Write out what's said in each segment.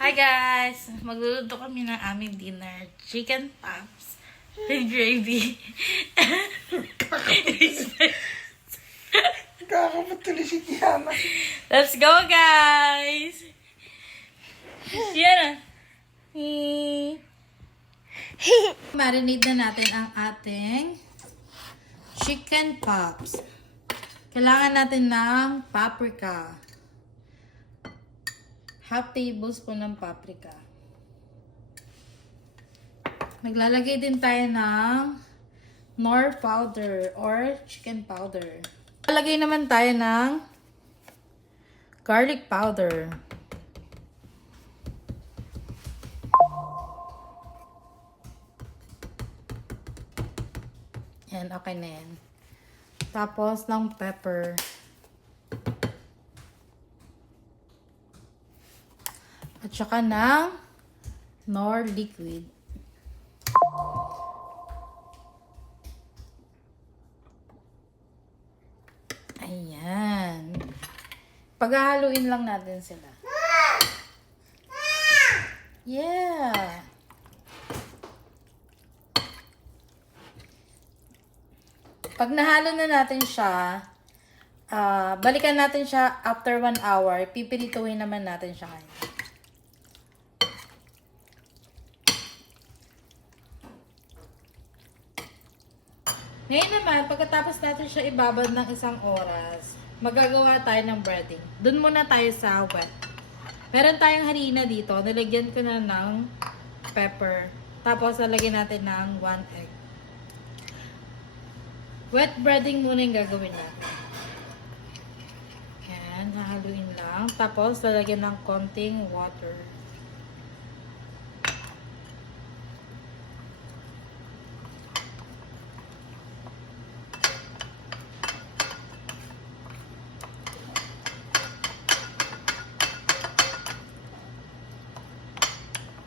Hi guys! Magluluto kami ng aming dinner. Chicken pops with gravy. Kakapatuloy si Tiana. Let's go guys! Yan. Marinate na natin ang ating chicken pops. Kailangan natin ng paprika. Half tablespoon ng paprika. Maglalagay din tayo ng Knorr powder or chicken powder. Lalagay naman tayo ng garlic powder. Yan, okay na yan. Tapos ng pepper. At saka ng Knorr liquid. Ayan. Paghahaluin lang natin sila. Yeah. Pag nahalo na natin siya, balikan natin siya after 1 hour. Pipirituhin naman natin siya ngayon. Ngayon naman, pagkatapos natin siya ibabad ng 1 oras, magagawa tayo ng breading. Doon muna tayo sa wet. Meron tayong harina dito. Nilagyan ko na ng pepper. Tapos, lalagyan natin ng 1 egg. Wet breading muna yung gagawin natin. Yan, hahaluin lang. Tapos, lalagyan ng konting water.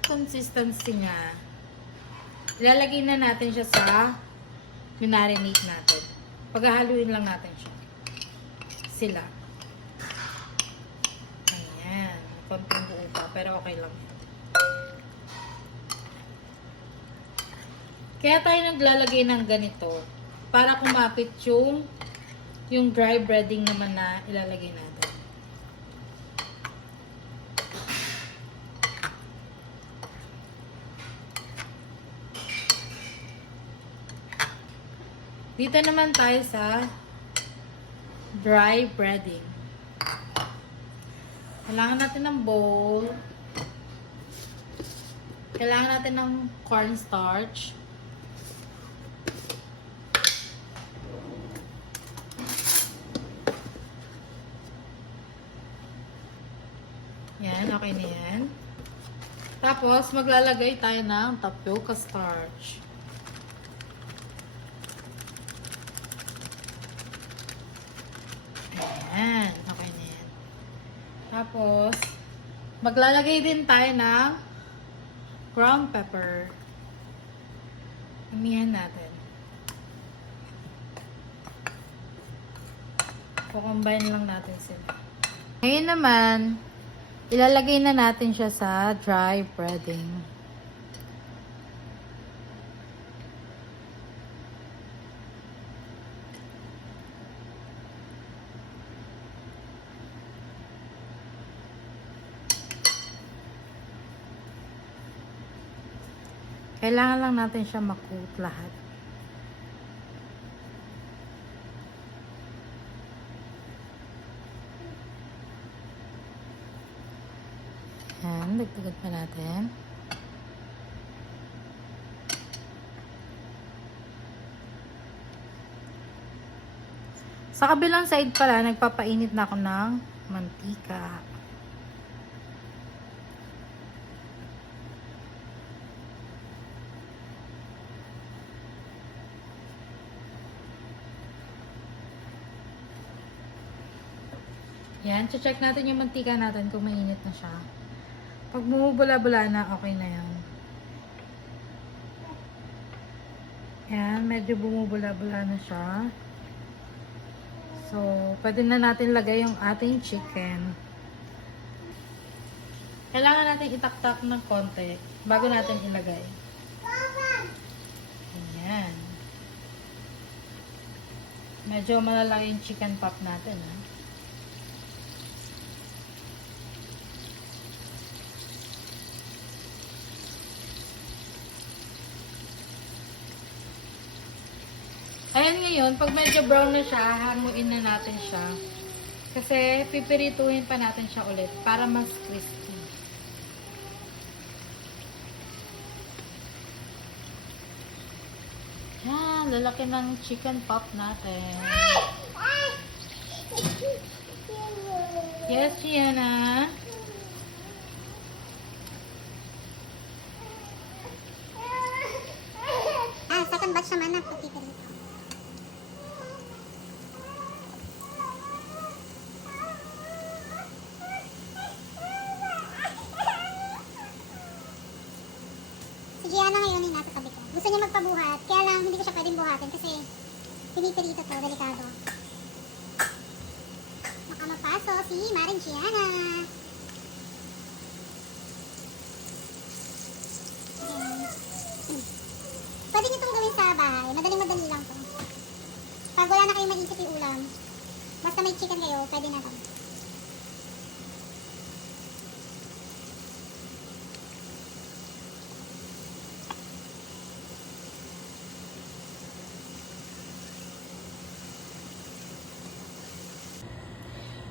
Consistency niya, ilalagay na natin siya sa minarinate natin. Paghahaluin lang natin siya. Sila. Ayan. Konting buo pa, pero okay lang. Kaya tayo naglalagay ng ganito para kumapit yung dry breading naman na ilalagay natin. Dito naman tayo sa dry breading. Kailangan natin ng bowl. Kailangan natin ng cornstarch. Yan, okay na yan. Tapos, maglalagay tayo ng tapioca starch. Ayan, okay na yan. Tapos, maglalagay din tayo ng ground pepper. Amihan natin. Kukombine lang natin sila. Ngayon naman, ilalagay na natin siya sa dry breading. Kailangan lang natin siya makoat lahat. Yan, dagdagan pa natin. Sa kabilang side pala, nagpapainit na ako ng mantika. Yan, check natin yung mantika natin kung mainit na siya. Pag bumubula-bula na, okay na yan. Yan, medyo bumubula-bula na siya. So, pwede na natin lagay yung ating chicken. Kailangan natin natin itaktak ng konti bago natin ilagay. Ayan. Medyo malalaki yung chicken pop natin. Ha? Ayan ngayon, pag medyo brown na siya, hamuin na natin siya. Kasi pipirituhin pa natin siya ulit para mas crispy. Yan, lalaki ng chicken pop natin. Yes, Gianna. Second batch naman na pipirito. Si Gianna ngayon yung nasa tabi ko. Gusto niya magpabuhat, kaya lang hindi ko siya pwedeng buhatin kasi pinipirito to, delikado. Baka mapaso si Maring Gianna. Pwede nyo itong gawin sa bahay. Madaling-madali lang to. Pag wala na kayong maisip yung ulam, basta may chicken kayo, pwede na to.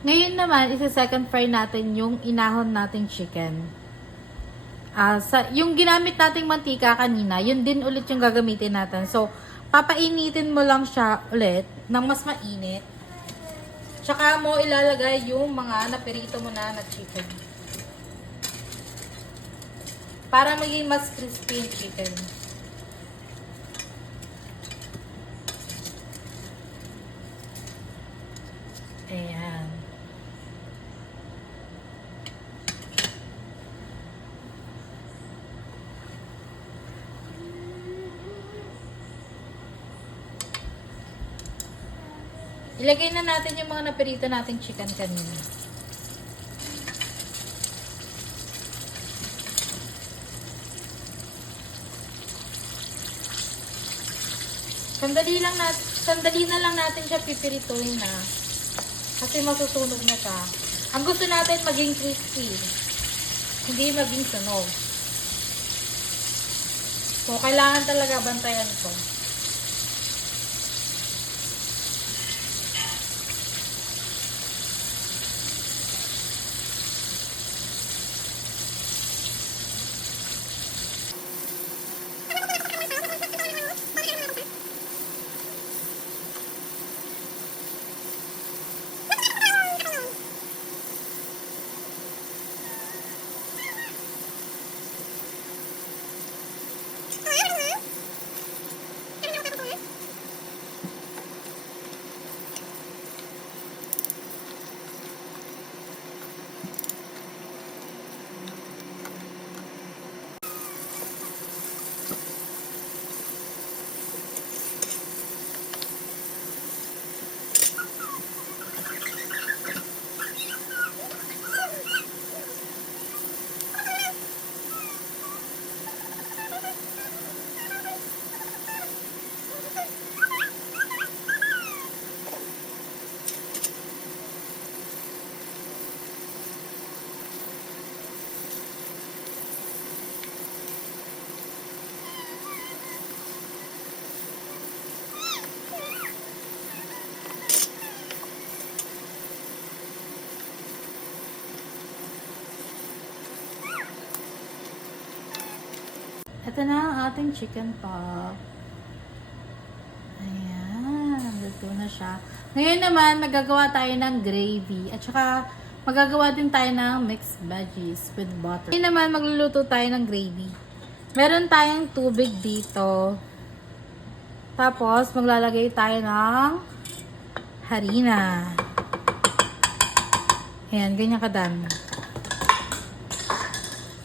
Ngayon naman, isa-second fry natin yung inahon nating chicken. Yung ginamit nating mantika kanina, yun din ulit yung gagamitin natin. So, papainitin mo lang siya ulit ng mas mainit. Tsaka mo ilalagay yung mga napirito mo na chicken. Para maging mas crispy yung chicken. Ayan. Ilagay na natin yung mga napirito nating chicken kanina. Sandali na lang natin siya pipirituhin na. Kasi masusunog na siya. Ang gusto natin maging crispy. Hindi maging sunog. So, kailangan talaga bantayan ko. Ito na ang ating chicken pop. Ayan, luto na siya. Ngayon naman, magagawa tayo ng gravy. At saka, magagawa din tayo ng mixed veggies with butter. Ngayon naman, magluluto tayo ng gravy. Meron tayong tubig dito. Tapos, maglalagay tayo ng harina. Ayan, ganyan kadami.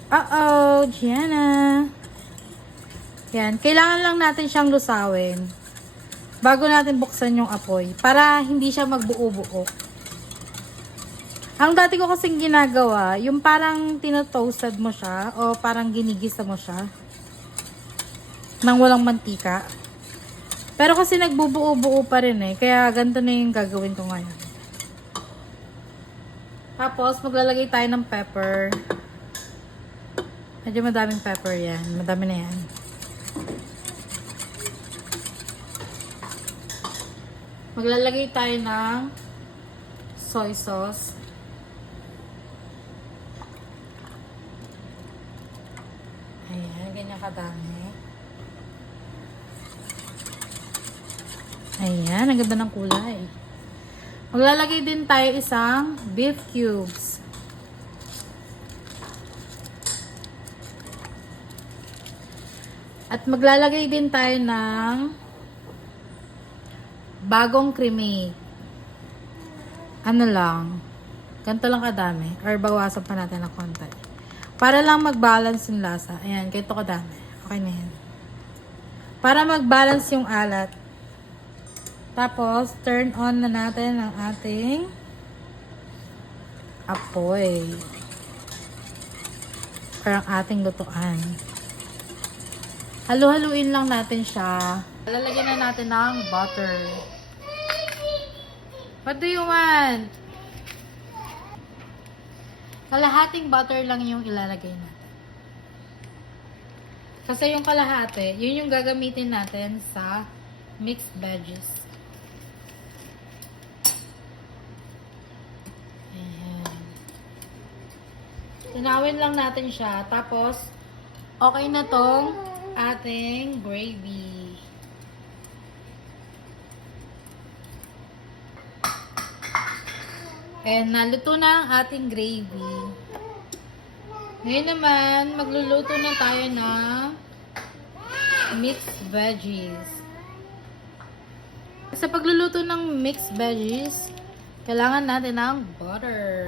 Uh-oh, Gianna. Yan, kailangan lang natin siyang lusawin bago natin buksan yung apoy para hindi siya magbuo-buo. Ang dati ko kasing ginagawa, yung parang tinotoasted mo siya o parang ginigisa mo siya nang walang mantika. Pero kasi nagbubuo-buo pa rin eh. Kaya ganito na yung gagawin ko ngayon. Tapos, maglalagay tayo ng pepper. Medyo madaming pepper yan. Madami na yan. Maglalagay tayo ng soy sauce. Ayan, ganyan kadami. Ayan, ang ganda ng kulay. Maglalagay din tayo isang beef cubes. At maglalagay din tayo ng bagong cremate. Ano lang, ganito lang kadami. Or bawasan pa natin ng konti. Para lang mag-balance yung lasa. Ayan, ganito kadami. Okay na yan. Para mag-balance yung alat. Tapos, turn on na natin ang ating apoy. Or ang ating lutuan. Halu-haluin lang natin siya. Lalagyan na natin ng butter. What do you want? Kalahating butter lang yung ilalagay natin. Kasi yung kalahati, yun yung gagamitin natin sa mixed veggies. Ayan. Tinawin lang natin siya. Tapos, okay na tong ating gravy. And naluto na ang ating gravy. Ngayon naman, magluluto na tayo ng mixed veggies. Sa pagluluto ng mixed veggies, kailangan natin ng butter.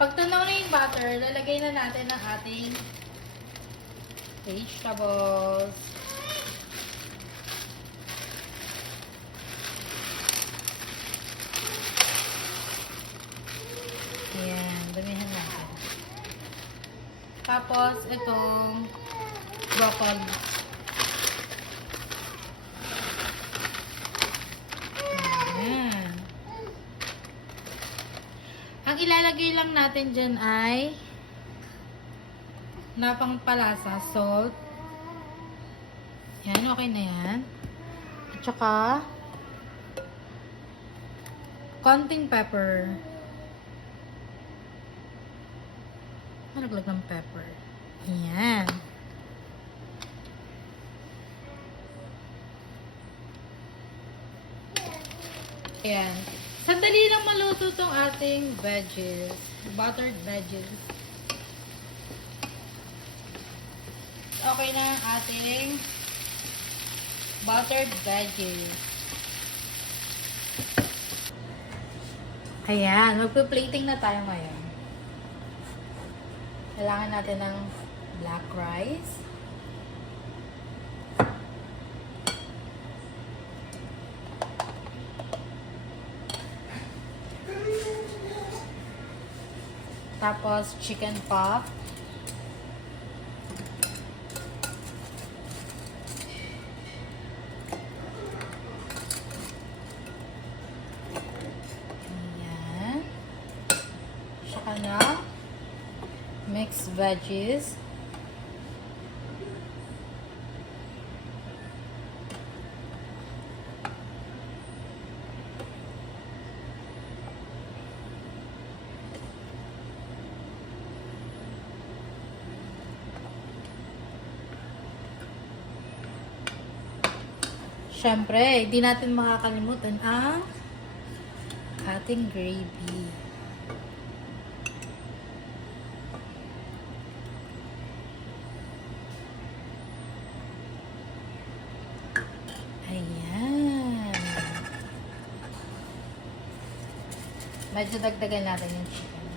Pag tunaw na yung butter, lalagay na natin ang ating vegetables. Ayan, damihan natin. Tapos, itong broccoli. Ayan. Ang ilalagay lang natin dyan ay napangpalasa, salt. Yan, okay na yan. At saka, konting pepper. Nalaglag ng pepper. Ayan. Ayan. Sandali lang maluto tong ating veggies. Buttered veggies. Okay na ang ating buttered veggies. Ayan. Magpa-plating na tayo ngayon. Kailangan natin ng black rice. Tapos, chicken pot. Ayan. Saka na mixed veggies. Siyempre, hindi natin makakalimutan ang ating gravy. Ayan. Medyo dagdagan natin yung chicken.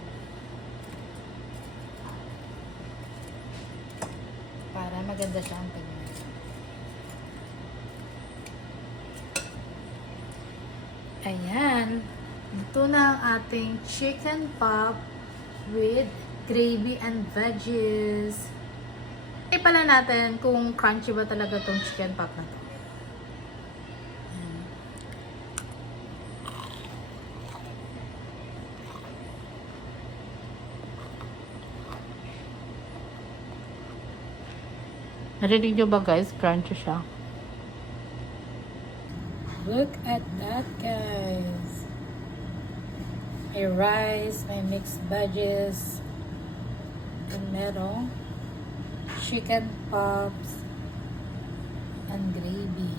Para maganda siya ang tingnan. Ayan. Ito na ang ating chicken pop with gravy and veggies. Pala natin kung crunchy ba talaga tong chicken pop na to. Narinig nyo ba guys? Crunchy siya. Look at that guys. May rice, may mixed veggies, and merong chicken pops and gravy.